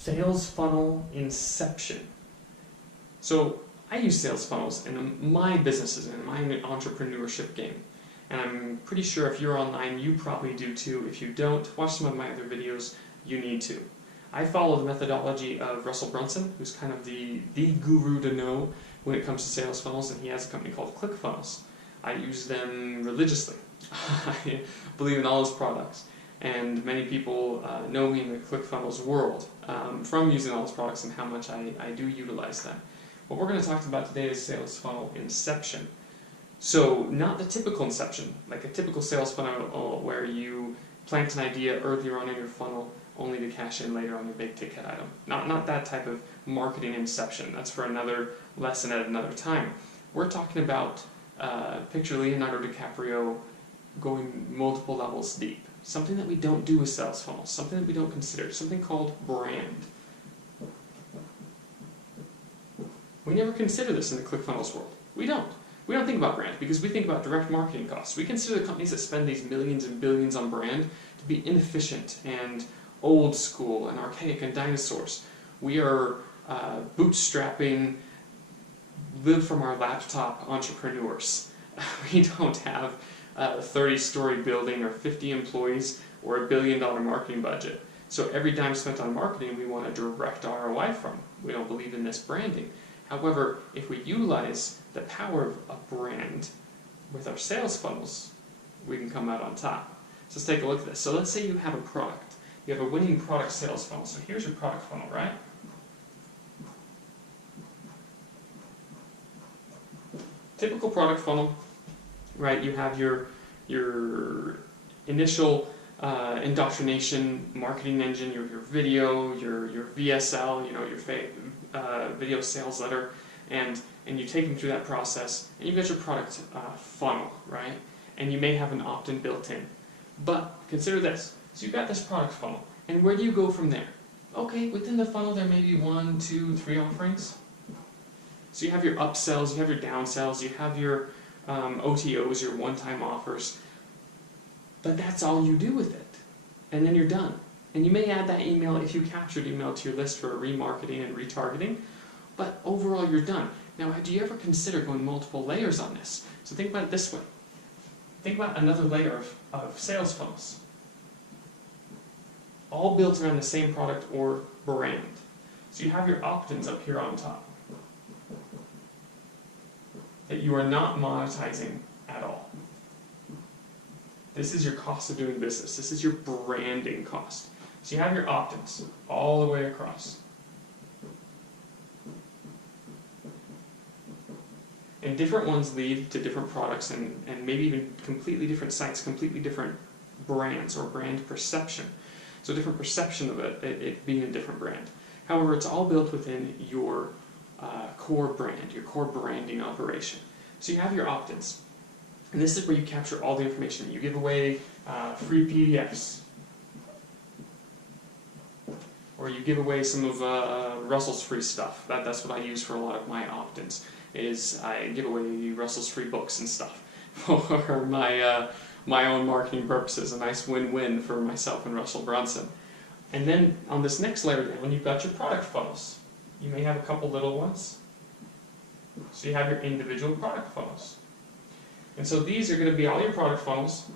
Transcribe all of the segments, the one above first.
Sales funnel inception. So I use sales funnels in my businesses and in my entrepreneurship game. And I'm pretty sure if you're online, you probably do too. If you don't, watch some of my other videos, you need to. I follow the methodology of Russell Brunson, who's kind of the guru to know when it comes to sales funnels, and he has a company called ClickFunnels. I use them religiously. I believe in all his products. And many people know me in the ClickFunnels world from using all his products and how much I do utilize them. What we're going to talk about today is sales funnel inception. So not the typical inception, like a typical sales funnel where you plant an idea earlier on in your funnel only to cash in later on your big ticket item. Not that type of marketing inception. That's for another lesson at another time. We're talking about, picture Leonardo DiCaprio going multiple levels deep. Something that we don't do with sales funnels, something that we don't consider, something called brand. We never consider this in the ClickFunnels world. We don't. We don't think about brand because we think about direct marketing costs. We consider the companies that spend these millions and billions on brand to be inefficient and old school and archaic and dinosaurs. We are bootstrapping, live from our laptop entrepreneurs. We don't have a 30-story building or 50 employees or $1 billion marketing budget. So every dime spent on marketing we want a direct ROI from. We don't believe in this branding. However, if we utilize the power of brand with our sales funnels, we can come out on top. So let's take a look at this. So let's say you have a product. You have a winning product sales funnel. So here's your product funnel, right? Typical product funnel, right? You have your initial indoctrination marketing engine, your video, your VSL, your video sales letter, and you take them through that process, and you've got your product funnel, right? And you may have an opt-in built in. But consider this. So you've got this product funnel, and where do you go from there? Okay, within the funnel there may be 1, 2, 3 offerings. So you have your upsells, you have your downsells, you have your OTOs, your one-time offers, but that's all you do with it. And then you're done. And you may add that email if you captured email to your list for remarketing and retargeting, but overall you're done. Now, do you ever consider going multiple layers on this? So think about it this way. Think about another layer of sales funnels, all built around the same product or brand. So you have your opt-ins up here on top that you are not monetizing at all. This is your cost of doing business. This is your branding cost. So you have your opt-ins all the way across. And different ones lead to different products and maybe even completely different sites, completely different brands or brand perception. So different perception of it being a different brand. However, it's all built within your core brand, your core branding operation. So you have your opt-ins. And this is where you capture all the information. You give away free PDFs. Or you give away some of Russell's free stuff. That's what I use for a lot of my opt-ins, is I give away Russell's free books and stuff for my own marketing purposes. A nice win-win for myself and Russell Brunson. And then on this next layer down, you've got your product funnels. You may have a couple little ones. So you have your individual product funnels. And so these are going to be all your product funnels,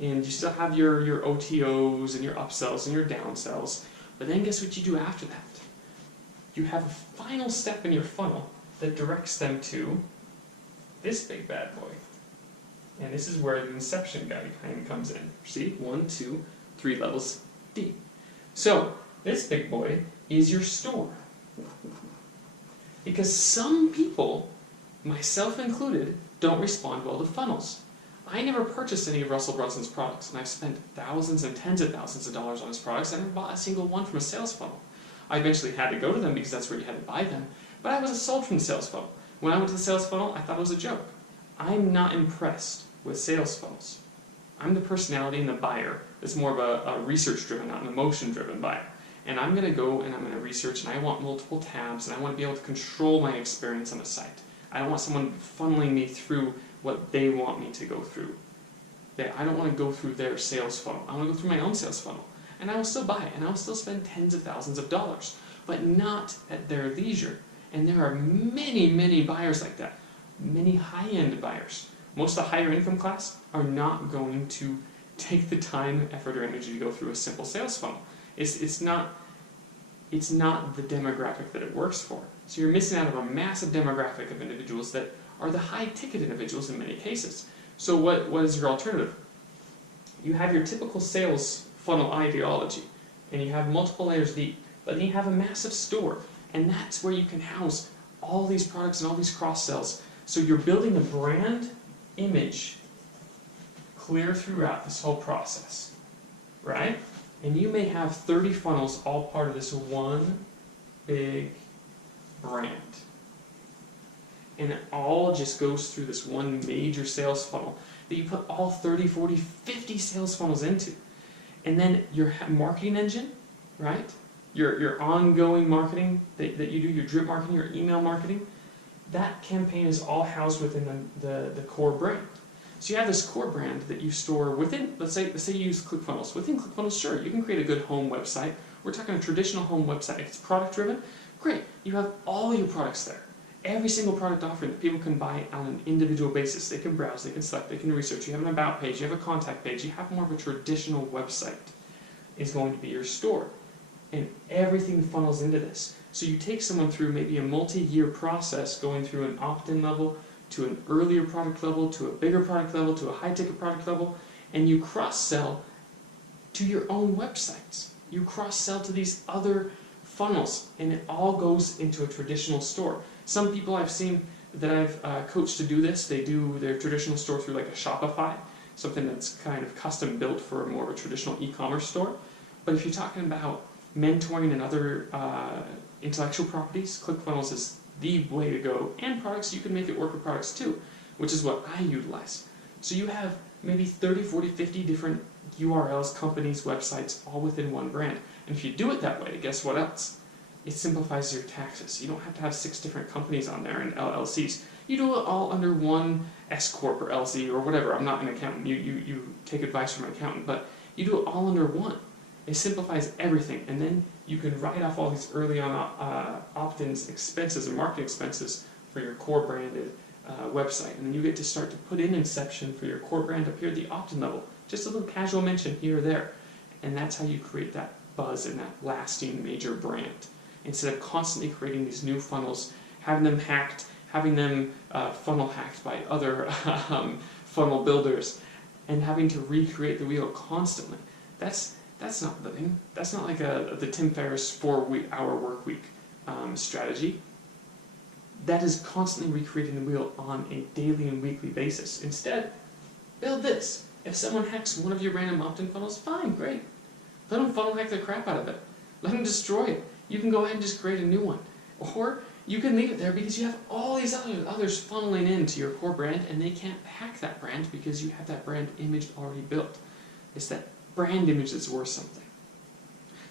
and you still have your OTOs and your upsells and your downsells. But then guess what you do after that? You have a final step in your funnel that directs them to this big bad boy. And this is where the inception guide kind of comes in. See? 1, 2, 3 levels deep. So this big boy is your store. Because some people, myself included, don't respond well to funnels. I never purchased any of Russell Brunson's products, and I've spent thousands and tens of thousands of dollars on his products. I never bought a single one from a sales funnel. I eventually had to go to them because that's where you had to buy them, but I wasn't sold from the sales funnel. When I went to the sales funnel, I thought it was a joke. I'm not impressed with sales funnels. I'm the personality and the buyer that's more of a research-driven, not an emotion-driven buyer. And I'm going to go and I'm going to research, and I want multiple tabs, and I want to be able to control my experience on the site. I don't want someone funneling me through what they want me to go through. I don't want to go through their sales funnel. I want to go through my own sales funnel. and I will still buy it, and I will still spend tens of thousands of dollars, but not at their leisure. And there are many, many buyers like that, many high-end buyers. Most of the higher income class are not going to take the time, effort, or energy to go through a simple sales funnel. It's not the demographic that it works for. So you're missing out on a massive demographic of individuals that are the high-ticket individuals in many cases. So what is your alternative? You have your typical sales funnel ideology, and you have multiple layers deep, but then you have a massive store, and that's where you can house all these products and all these cross-sells. So you're building a brand image clear throughout this whole process, right? And you may have 30 funnels all part of this one big brand. And it all just goes through this one major sales funnel that you put all 30, 40, 50 sales funnels into. And then your marketing engine, right? Your ongoing marketing that you do, your drip marketing, your email marketing, that campaign is all housed within the core brand. So you have this core brand that you store within, let's say you use ClickFunnels. Within ClickFunnels, sure, you can create a good home website. We're talking a traditional home website. If it's product driven, great. You have all your products there. Every single product offering that people can buy on an individual basis. They can browse, they can select, they can research. You have an about page, you have a contact page, you have more of a traditional website is going to be your store. And everything funnels into this. So you take someone through maybe a multi-year process going through an opt-in level, to an earlier product level, to a bigger product level, to a high-ticket product level, and you cross-sell to your own websites. You cross-sell to these other funnels, and it all goes into a traditional store. Some people I've seen that I've coached to do this, they do their traditional store through like a Shopify, something that's kind of custom built for more of a traditional e-commerce store. But if you're talking about mentoring and other intellectual properties, ClickFunnels is the way to go, and products, you can make it work with products too, which is what I utilize. So you have maybe 30, 40, 50 different URLs, companies, websites, all within one brand. And if you do it that way, guess what else? It simplifies your taxes. You don't have to have 6 different companies on there and LLCs. You do it all under one S Corp or LC or whatever. I'm not an accountant. You take advice from an accountant, but you do it all under one. It simplifies everything, and then you can write off all these early on opt-ins expenses and marketing expenses for your core branded website. And then you get to start to put in Inception for your core brand up here at the opt-in level. Just a little casual mention here or there. And that's how you create that buzz and that lasting major brand. Instead of constantly creating these new funnels, having them hacked, having them funnel hacked by other funnel builders, and having to recreate the wheel constantly. That's not living. That's not like the Tim Ferriss 4-hour work week strategy. That is constantly recreating the wheel on a daily and weekly basis. Instead, build this. If someone hacks one of your random opt-in funnels, fine, great. Let them funnel hack the crap out of it. Let them destroy it. You can go ahead and just create a new one. Or you can leave it there because you have all these others funneling into your core brand, and they can't hack that brand because you have that brand image already built. It's that brand image that's worth something.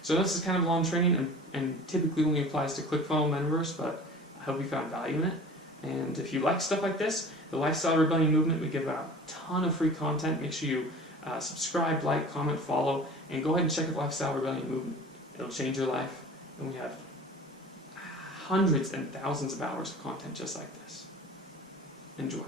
So this is kind of a long training and typically only applies to ClickFunnels members, but I hope you found value in it. And if you like stuff like this, the Lifestyle Rebellion Movement, we give out a ton of free content. Make sure you subscribe, like, comment, follow, and go ahead and check out the Lifestyle Rebellion Movement. It'll change your life. And we have hundreds and thousands of hours of content just like this. Enjoy.